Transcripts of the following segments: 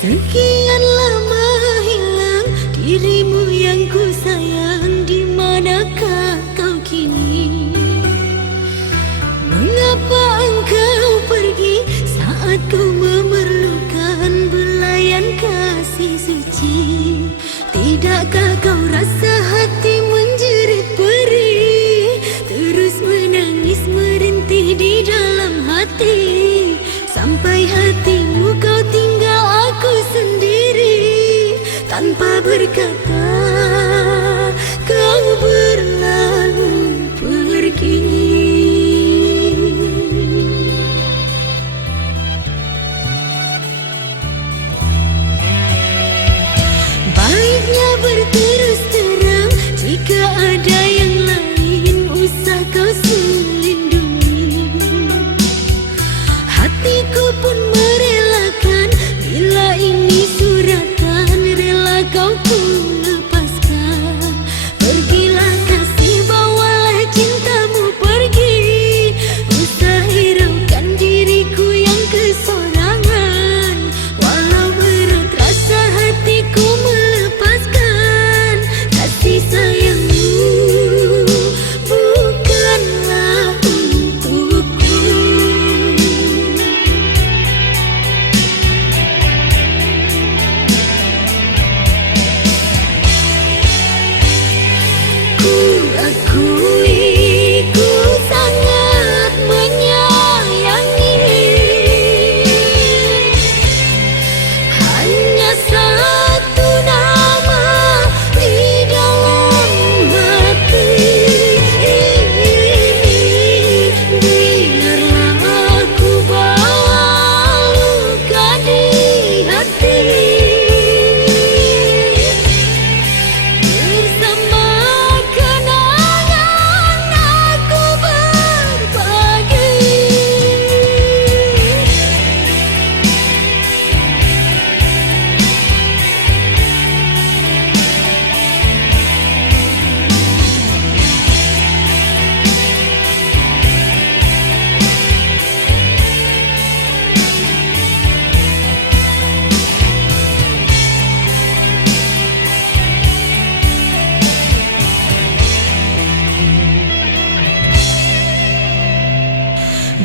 Sekian lama hilang dirimu yang ku sayang, di manakah kau kini? Mengapa engkau pergi saat ku memerlukan belayan kasih suci? Tidakkah kau rasa hati menjerit perih, terus menangis merintih di dalam hati, sampai hatimu kau tinggal aku sendiri. Tanpa berkata kau berlalu pergi. Baiknya berterus terang, jika ada yang lain usah kau selindungi. Hatiku pun merelakan, bila ini suratan rela kau pun lepaskan. Pergilah kasih, bawalah cintamu pergi, usah hiraukan diriku yang kesorangan. Walau berat rasa hatiku melepaskan, kasih sayangmu bukanlah untukku. Ku akui ku sangat menyayangi, hanya satu nama di dalam hati. Biarlah aku bawa luka di hati, bersama kenangan aku berbagi.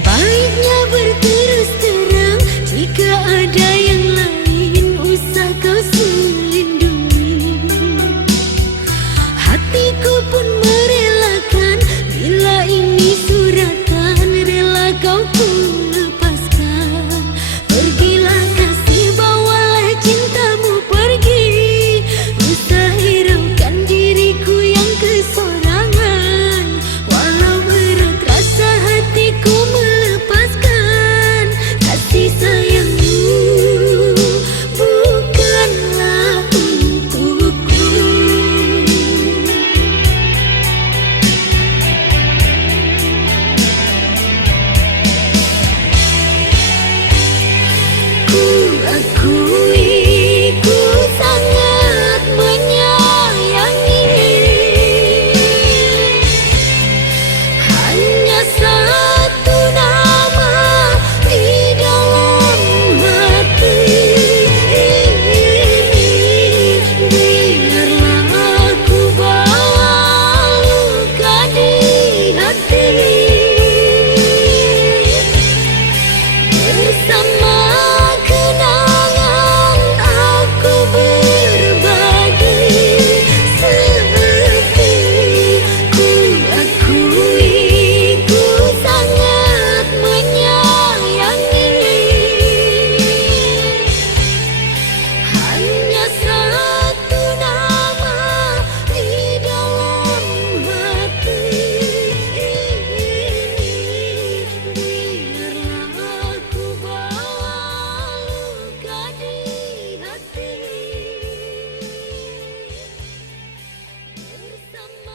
Baiknya berterus terang, jika ada yang lain usah kau selindungi. Hatiku pun merelakan, bila ini suratan rela kau pun lepaskan. Pergilah kasih, bawalah cintamu pergi, usah hiraukan diriku yang kesorangan. Walau berat rasa hatiku melepaskan, kasih sayangmu bukanlah untukku. Ku akui ku sangat menyayangi, hanya satu nama di dalam hati. Biarlah aku bawa luka di hati, bersama kenangan aku berbagi. Seperti ku akui ku sangat menyayangi, hanya satu nama di dalam hati. Biarlah aku bawa luka di hati, bersama